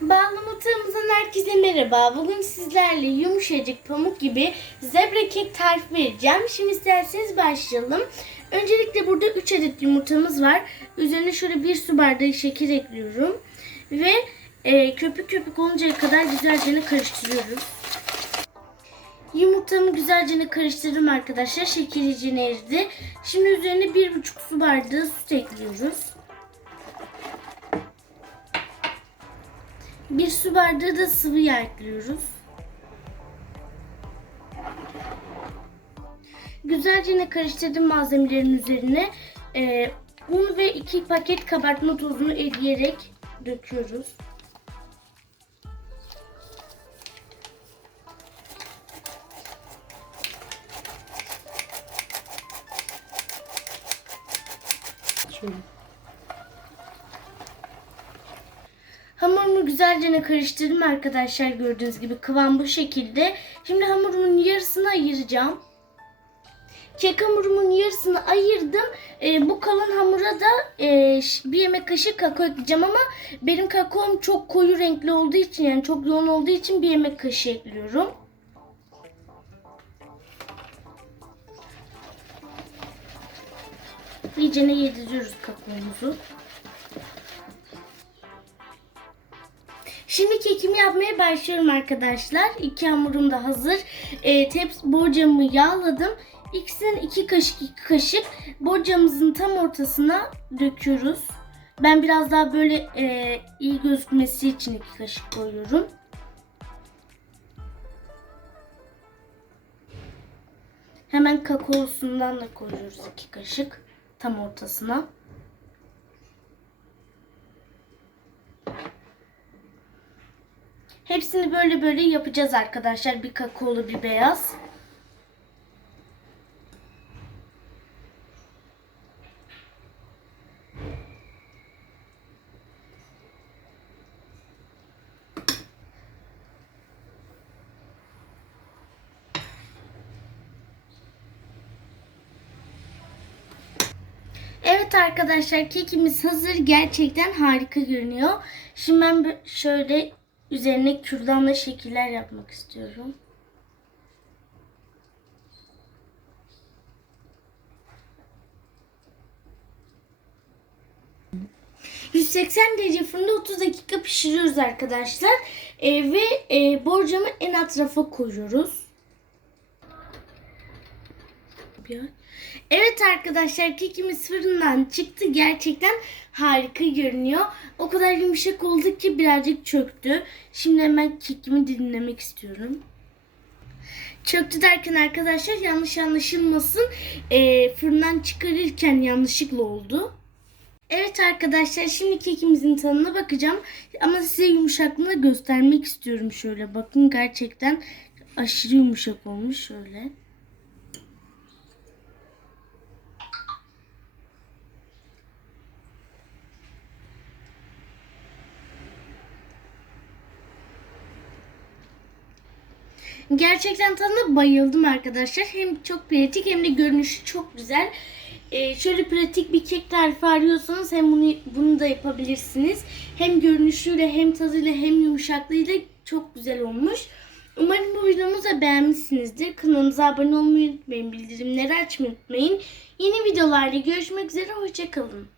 Bağlamatığımızdan herkese merhaba. Bugün sizlerle yumuşacık pamuk gibi zebra kek tarifi vereceğim. Şimdi isterseniz başlayalım. Öncelikle burada 3 adet yumurtamız var. Üzerine şöyle bir su bardağı şeker ekliyorum. Ve e, köpük köpük oluncaya kadar güzelce karıştırıyoruz. Yumurtamı güzelce karıştırdım arkadaşlar. Şeker iyicene eridi. Şimdi üzerine 1,5 su bardağı süt ekliyoruz. Bir su bardağı da sıvı yağ ekliyoruz. Güzelce karıştırdım malzemelerin üzerine e, un ve 2 paket kabartma tozunu ekleyerek döküyoruz. Şöyle. Hamurumu güzelce karıştırdım arkadaşlar gördüğünüz gibi kıvam bu şekilde. Şimdi hamurumun yarısını ayıracağım. Kek hamurumun yarısını ayırdım. Ee, bu kalan hamura da e, bir yemek kaşığı kakao ekleyeceğim ama benim kakaom çok koyu renkli olduğu için yani çok yoğun olduğu için bir yemek kaşığı ekliyorum. İyicene yediriyoruz kakaomuzu. Şimdi kekimi yapmaya başlıyorum arkadaşlar. İki hamurum da hazır. E, tepsi borcamı yağladım. İkisinden iki kaşık iki kaşık borcamımızın tam ortasına döküyoruz. Ben biraz daha böyle e, iyi gözükmesi için iki kaşık koyuyorum. Hemen kakaosundan da koyuyoruz iki kaşık tam ortasına. Hepsini böyle böyle yapacağız arkadaşlar. Bir kakaolu bir beyaz. Evet arkadaşlar kekimiz hazır. Gerçekten harika görünüyor. Şimdi ben şöyle üzerine kürdanla şekiller yapmak istiyorum. ...180 derece fırında 30 dakika pişiriyoruz arkadaşlar. Ee, ve e, borcamı en alt rafa koyuyoruz. Evet arkadaşlar kekimiz fırından çıktı. Gerçekten harika görünüyor. O kadar yumuşak oldu ki birazcık çöktü. Şimdi hemen kekimi dilimlemek istiyorum. Çöktü derken arkadaşlar yanlış anlaşılmasın. Ee, fırından çıkarırken yanlışlıkla oldu. Evet arkadaşlar şimdi kekimizin tadına bakacağım. Ama size yumuşaklığını göstermek istiyorum şöyle. Bakın gerçekten aşırı yumuşak olmuş şöyle. Gerçekten tadına bayıldım arkadaşlar. Hem çok pratik hem de görünüşü çok güzel. Ee, şöyle pratik bir kek tarifi arıyorsanız hem bunu, bunu da yapabilirsiniz. Hem görünüşüyle hem tadıyla hem yumuşaklığıyla çok güzel olmuş. Umarım bu videomuzu da beğenmişsinizdir. Kanalımıza abone olmayı unutmayın. Bildirimleri açmayı unutmayın. Yeni videolarda görüşmek üzere. Hoşçakalın.